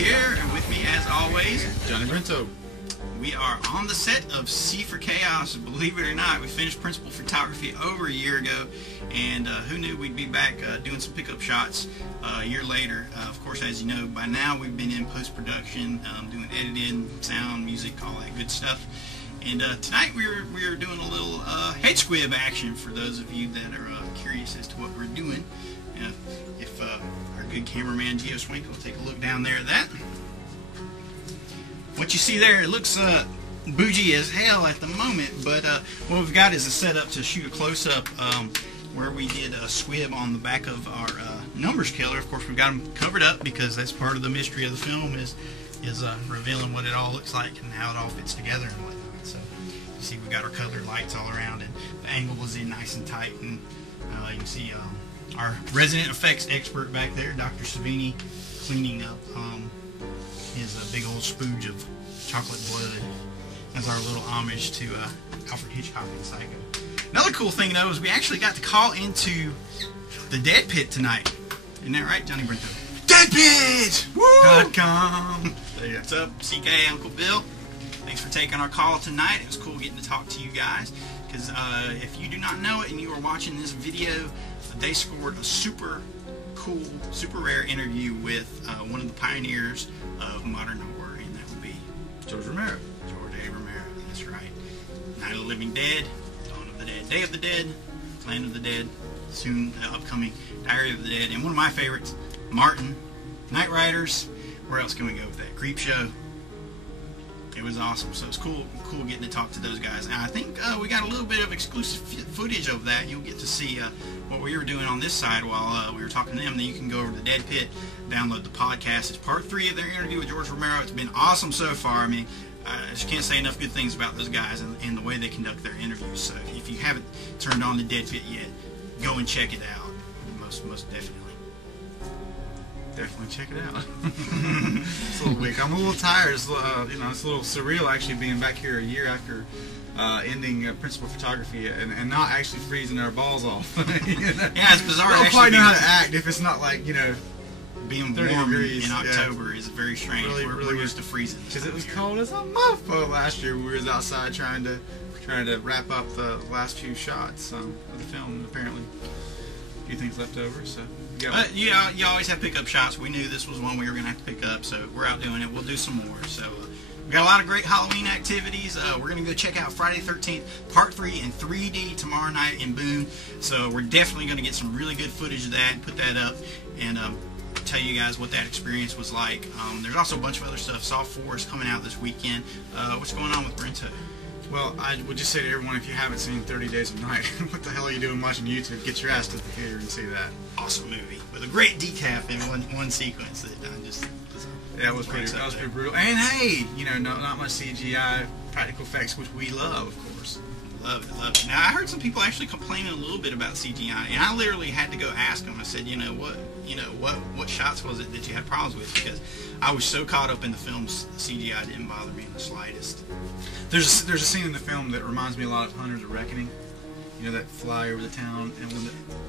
here, and with me as always, Johnny Brento. We are on the set of C for Chaos. Believe it or not, we finished principal photography over a year ago, and who knew we'd be back doing some pickup shots a year later. Of course, as you know, by now we've been in post-production, doing editing, sound, music, all that good stuff. And tonight we're doing a little head squib action for those of you that are curious as to what we're doing. If our good cameraman Geo Swink will take a look down there at that. What you see there, it looks bougie as hell at the moment, but what we've got is a setup to shoot a close-up where we did a squib on the back of our numbers killer. Of course, we've got them covered up because that's part of the mystery of the film is revealing what it all looks like and how it all fits together and whatnot. So you see we've got our colored lights all around, and the angle was in nice and tight, and you can see our resident effects expert back there, Dr. Savini, cleaning up his big old spooge of chocolate blood as our little homage to Alfred Hitchcock and Psycho. Another cool thing though is we actually got to call into the Dead Pit tonight. Isn't that right, Johnny Brento? DeadPit.com. What's up, CK, Uncle Bill? Thanks for taking our call tonight. It was cool getting to talk to you guys, because if you do not know it and you are watching this video, they scored a super cool, super rare interview with one of the pioneers of modern horror, and that would be George Romero. George A Romero, that's right. Night of the Living Dead, Dawn of the Dead, Day of the Dead, Land of the Dead, soon upcoming Diary of the Dead, and one of my favorites, Martin, Night Riders. Where else can we go with that? Creep Show. It was awesome. So it's cool getting to talk to those guys. And I think we got a little bit of exclusive footage of that. You'll get to see what we were doing on this side while we were talking to them. Then you can go over to Dead Pit, download the podcast. It's part 3 of their interview with George Romero. It's been awesome so far. I mean, I just can't say enough good things about those guys and the way they conduct their interviews. So if you haven't turned on the Dead Pit yet, go and check it out. Most definitely. Definitely check it out. It's a little weak. I'm a little tired. It's, it's a little surreal actually being back here a year after ending principal photography and not actually freezing our balls off. Yeah, it's bizarre. I don't quite know how to act if it's not like, being 30 warm degrees, in October is very strange. We're used to freezing. Because it was cold as a mofo last year. We was outside trying to wrap up the last few shots of the film. Apparently, a few things left over. So. You always have pickup shots. We knew this was one we were going to have to pick up, so we're out doing it. We'll do some more. So we got a lot of great Halloween activities. We're going to go check out Friday the 13th, Part 3 in 3D tomorrow night in Boone. So we're definitely going to get some really good footage of that and put that up and tell you guys what that experience was like. There's also a bunch of other stuff. Saw 4 is coming out this weekend. What's going on with Brento? Well, I would just say to everyone, if you haven't seen 30 Days of Night, what the hell are you doing watching YouTube? Get your ass to the theater and see that. Awesome movie with a great decaf in one sequence that that was pretty brutal. And hey, not much CGI, practical effects, which we love, of course. Love it. Now I heard some people actually complaining a little bit about CGI, and I literally had to go ask them. I said, what shots was it that you had problems with? Because I was so caught up in the film's CGI, didn't bother me in the slightest. There's a scene in the film that reminds me a lot of Hunters of Reckoning. That fly over the town, and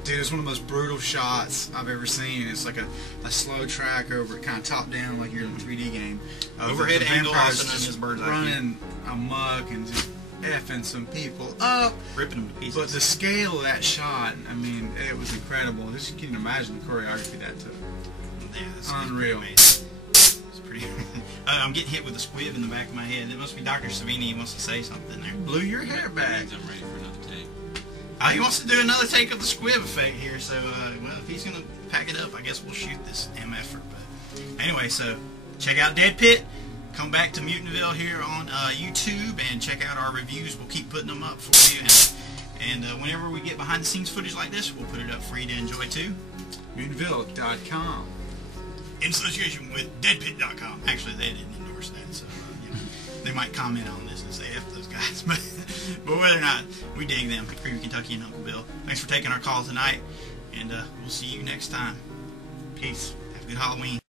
dude, it's one of the most brutal shots I've ever seen. It's like a slow track over, kind of top down, like you're in a 3D game. Overhead angle, also known as bird's eye view. Running amok and just effing some people up, ripping them to pieces. But the scale of that shot, I mean, it was incredible. Just you can imagine the choreography that took. Yeah, it's unreal. It's pretty. I'm getting hit with a squib in the back of my head. It must be Dr. Savini. He wants to say something there. Blew your hair back. I'm ready for another take. He wants to do another take of the squib effect here. So, well, if he's gonna pack it up, I guess we'll shoot this MFer. But anyway, so check out Dead Pit. Come back to Mutantville here on YouTube and check out our reviews. We'll keep putting them up for you. And whenever we get behind the scenes footage like this, we'll put it up for you to enjoy too. Mutantville.com. In association with DeadPit.com. Actually, they didn't endorse that, so they might comment on this and say F those guys. But whether or not, we dig them. Creamy Kentucky and Uncle Bill. Thanks for taking our call tonight, and we'll see you next time. Peace. Have a good Halloween.